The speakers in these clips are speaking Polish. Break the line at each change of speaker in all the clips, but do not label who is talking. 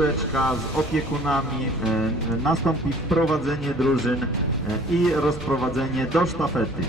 biureczka z opiekunami, e, nastąpi wprowadzenie drużyn e, i rozprowadzenie do sztafety.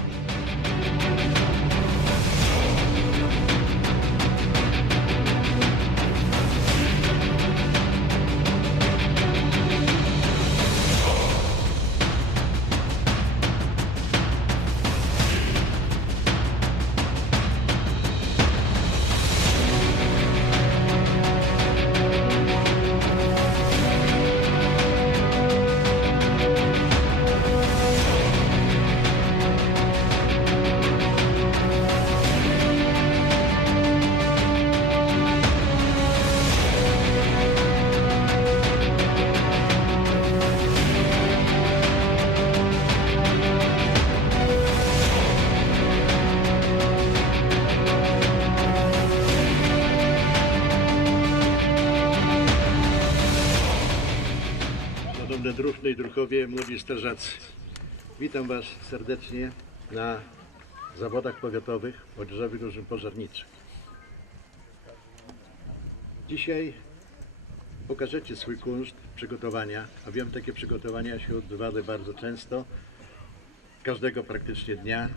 Szanowne druchny i druchowie, młodzi strażacy. Witam Was serdecznie na zawodach powiatowych młodzieżowych drużyn pożarniczych. Dzisiaj pokażecie swój kunszt przygotowania, a wiem, takie przygotowania się odbywały bardzo często, każdego praktycznie dnia.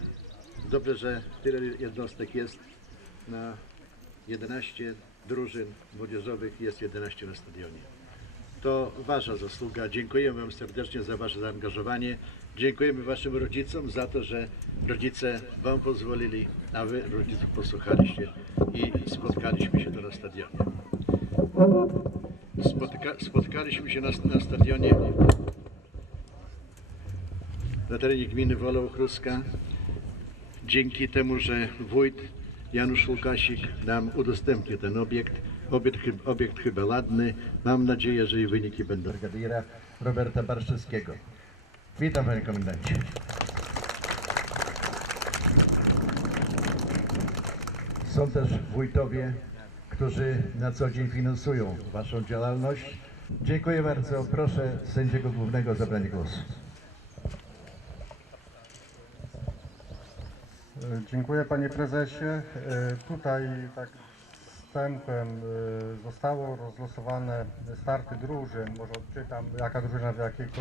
Dobrze, że tyle jednostek jest na 11 drużyn młodzieżowych, jest 11 na stadionie. To Wasza zasługa. Dziękujemy Wam serdecznie za Wasze zaangażowanie. Dziękujemy Waszym rodzicom za to, że rodzice Wam pozwolili, a Wy rodziców posłuchaliście i spotkaliśmy się tu na stadionie. Spotyka, spotkaliśmy się na, na stadionie na terenie gminy Wola Ochruska. Dzięki temu, że wójt Janusz Łukasik nam udostępnił ten obiekt. Obiekt, obiekt chyba ładny. Mam nadzieję, że i wyniki będą. Brygadiera Roberta Barszewskiego. Witam panie komendancie. Są też wójtowie, którzy na co dzień finansują waszą działalność. Dziękuję bardzo. Proszę sędziego głównego o zabranie głosu.
Dziękuję panie prezesie. E, Tutaj tak wstępem e, zostało rozlosowane starty drużyn. Może odczytam jaka drużyna w jakiego.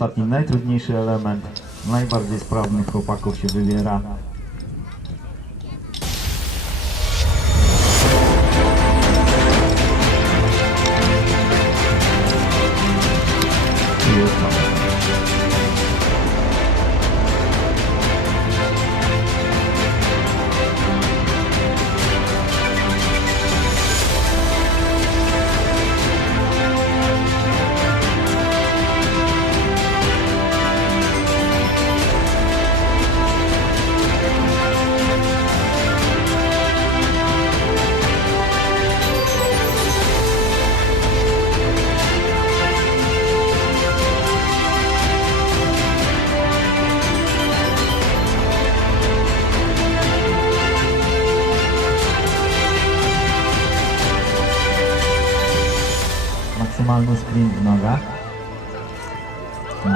Ostatni, najtrudniejszy element, najbardziej sprawnych chłopaków się wybiera.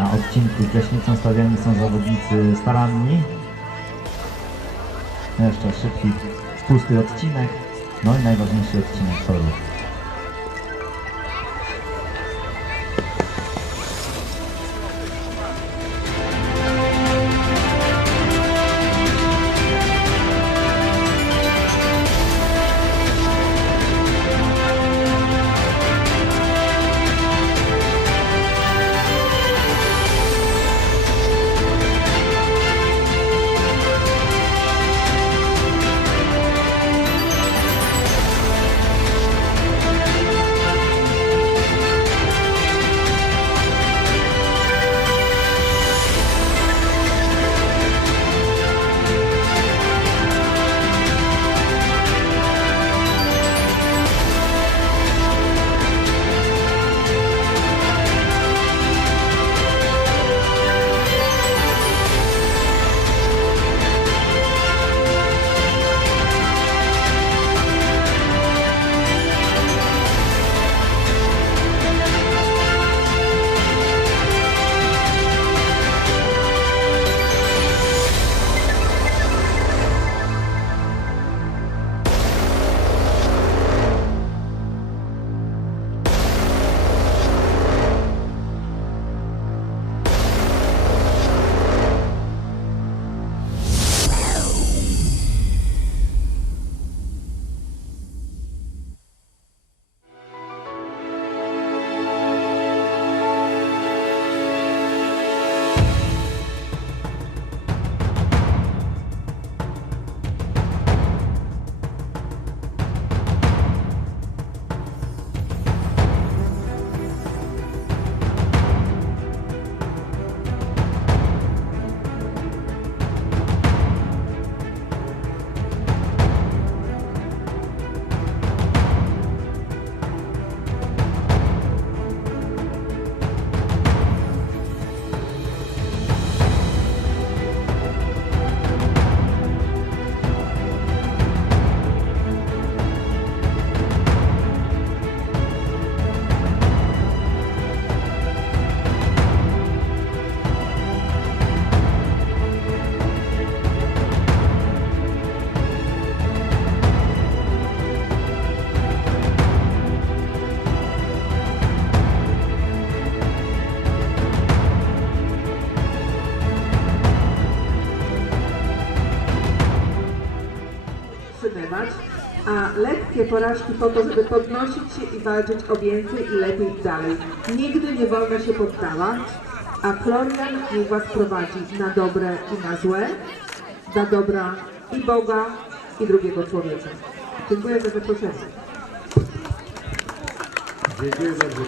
Na odcinku gaśnicą stawiani są zawodnicy staranni. Jeszcze szybki, pusty odcinek. No i najważniejszy odcinek toru.
Te porażki po to, żeby podnosić się i walczyć o więcej i lepiej dalej. Nigdy nie wolno się poddawać, a Florian niech Was prowadzi na dobre i na złe, dla dobra i Boga, i drugiego człowieka. Dziękuję za zaproszenie.
Dziękuję bardzo.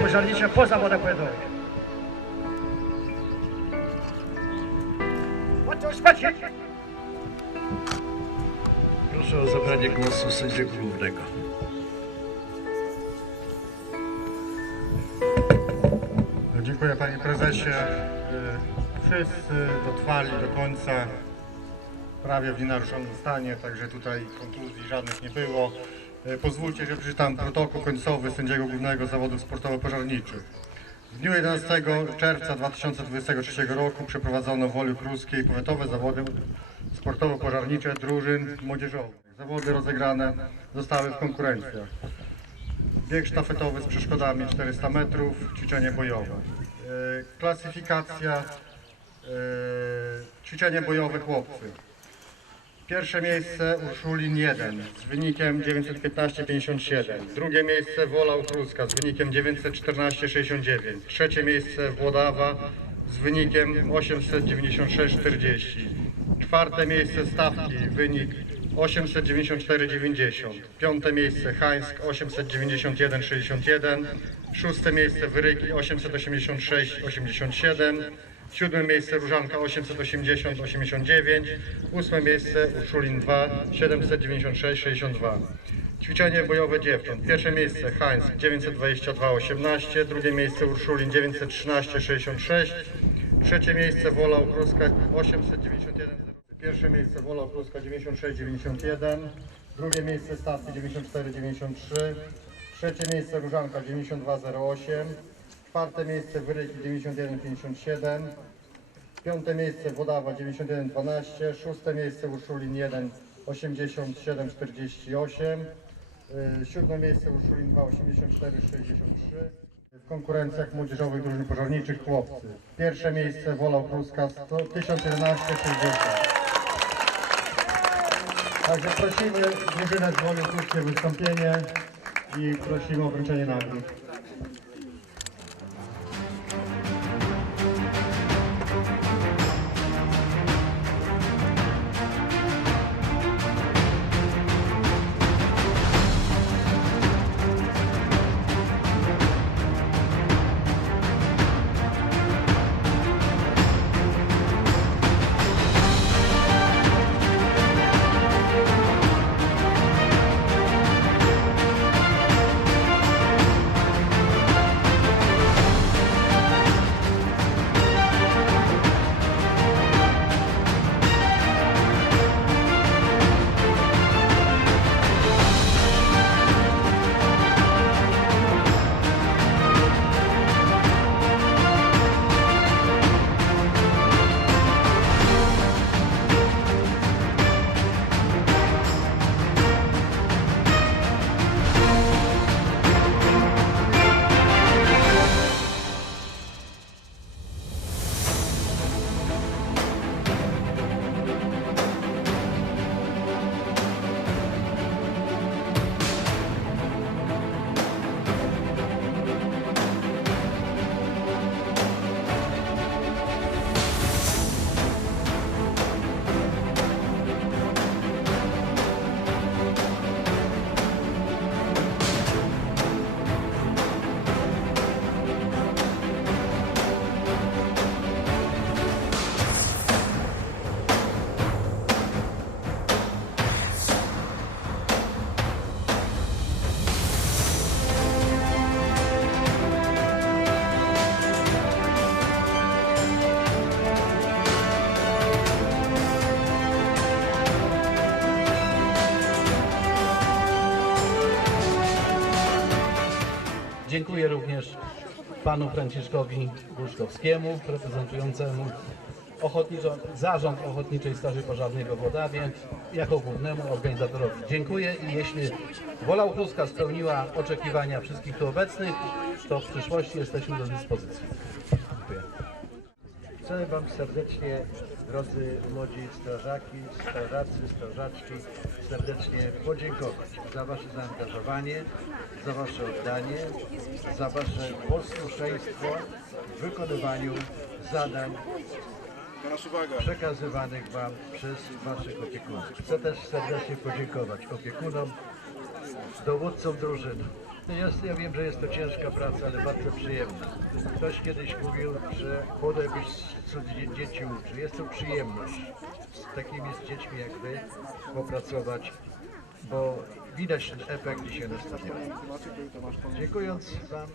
Pożarnicze po zawodach pojedynczowych. Bądźcie spać!
Proszę o zabranie głosu sędziego głównego.
Dziękuję Panie Prezesie. Y, Wszyscy dotrwali do końca prawie w nienaruszonym stanie, także tutaj kontuzji żadnych nie było. Y, Pozwólcie, że przeczytam protokół końcowy sędziego głównego zawodów sportowo-pożarniczych. W dniu 11 czerwca 2023 roku przeprowadzono w Woli Pruskiej powiatowe zawody sportowo-pożarnicze drużyn młodzieżowych. Zawody rozegrane zostały w konkurencjach. Bieg sztafetowy z przeszkodami 400 metrów, ćwiczenie bojowe. E, Klasyfikacja, e, ćwiczenie bojowe chłopcy. Pierwsze miejsce Urszulin 1 z wynikiem 915,57. Drugie miejsce Wola Utruska z wynikiem 914,69. Trzecie miejsce Włodawa z wynikiem 896,40. Czwarte miejsce Stawki, wynik 894,90. Piąte miejsce Hańsk 891,61. Szóste miejsce Wyryki 886,87. Siódme miejsce Różanka 880,89. Ósme miejsce Urszulin 2 796,62. Ćwiczenie bojowe dziewcząt. Pierwsze miejsce Hańsk 922,18. Drugie miejsce Urszulin 913,66. Trzecie miejsce Wola Ukruska 891. Pierwsze miejsce Wola Ukruska 96,91. Drugie miejsce Stawki 94,93. Trzecie miejsce Różanka 92,08. Czwarte miejsce Wyryki 91,57. Piąte miejsce Wodawa 91,12. Szóste miejsce Urszulin 1 87,48. Y, Siódme miejsce Urszulin 2 84,63. W konkurencjach młodzieżowych drużyn pożarniczych chłopcy. Pierwsze miejsce Wola Pruska 1011,60. Także prosimy drużynę z Woli o wystąpienie i prosimy o wręczenie nagród.
Dziękuję również panu Franciszkowi Gruszkowskiemu, reprezentującemu ochotniczo, Zarząd Ochotniczej Straży Pożarnej we Włodawie, jako głównemu organizatorowi. Dziękuję i jeśli Wola Uchruska spełniła oczekiwania wszystkich tu obecnych, to w przyszłości jesteśmy do dyspozycji. Dziękuję.
Chcę Wam serdecznie, drodzy młodzi strażaki, strażacy, strażaczki, serdecznie podziękować za Wasze zaangażowanie, za Wasze oddanie, za Wasze posłuszeństwo w wykonywaniu zadań przekazywanych Wam przez Waszych opiekunów. Chcę też serdecznie podziękować opiekunom, dowódcom drużyn. Jest, ja wiem, że jest to ciężka praca, ale bardzo przyjemna. Ktoś kiedyś mówił, że młode byś cudze dzieci uczy. Jest to przyjemność z takimi z dziećmi jak Wy popracować, bo widać ten efekt dzisiaj na stadionie. Dziękując Wam